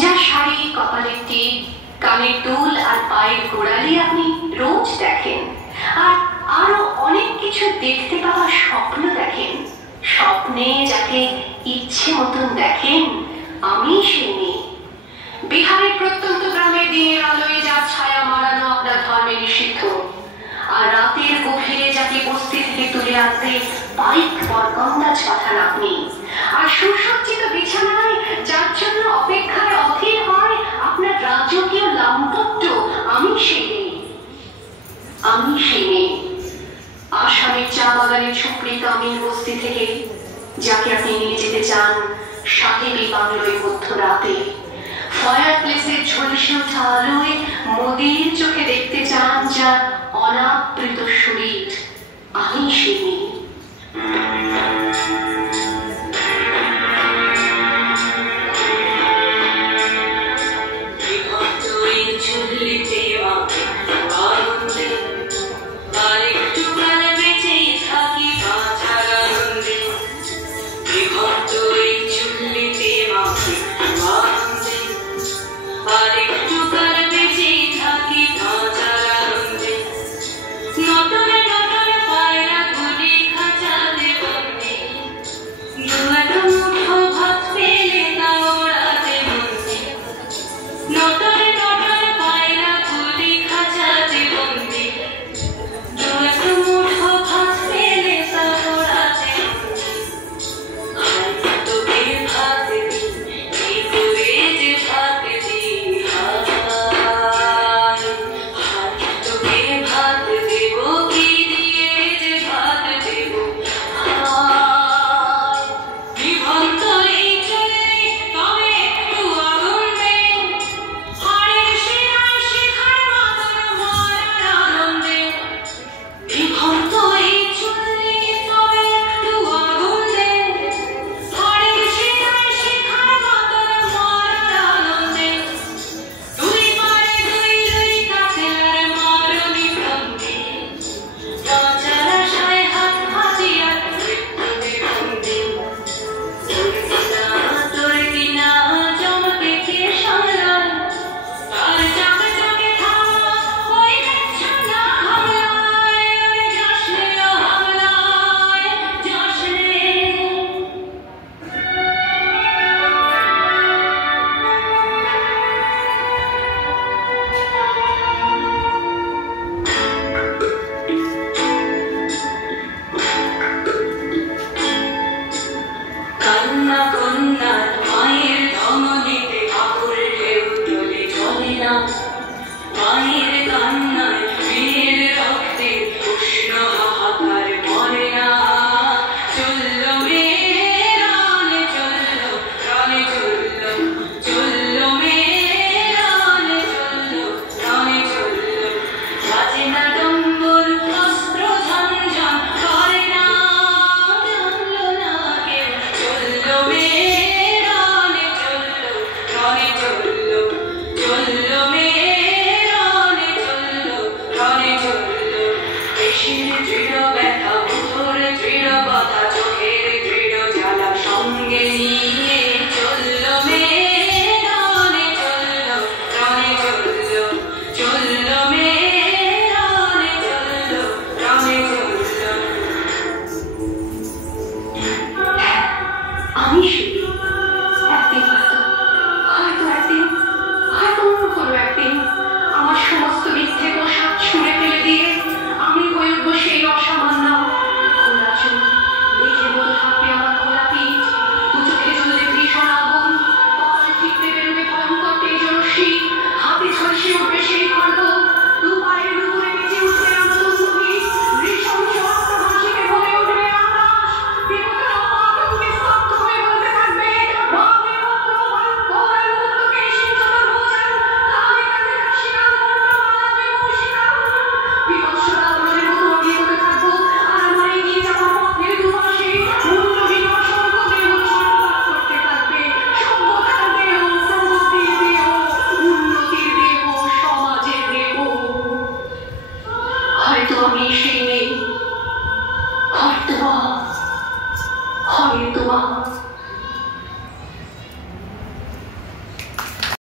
যার শাড়ি, কপালের টিপ, কানের দুল আর পায়ের গোড়ালি আপনি রোজ দেখেন, আর আরো অনেক কিছু দেখতে পাওয়ার স্বপ্ন দেখেন। স্বপ্নে যাকে ইচ্ছে মতন দেখেন, আমি সেই মেয়ে। বিহারের প্রত্যন্ত গ্রামে দিনের আলোয় যার ছায়া মারানো আপনার ধর্মে নিষিদ্ধ, আর রাতের গভীরে যাকে বস্তি থেকে তুলে আনতে বাইক বরকন্দাজ পাঠান আপনি, আর সুসজ্জিত বিছানায় যার জন্য অপেক্ষায় অধীর হয় আপনার রাজকীয় লাম্পট্য, আমি সেই মেয়ে। আমি সেই মেয়ে আসামের চা বাগানের ঝুপড়ি কামিল বস্তি থেকে যাকে আপনি নিয়ে যেতে চান সাহেবী বাংলোয় মধ্যরাতে। ফায়ার প্লেসের ঝলসে ওঠা আলোয় মোদির চোখে দেখতে চান যার অনাবৃত শরীর, আমি সেই মেয়ে।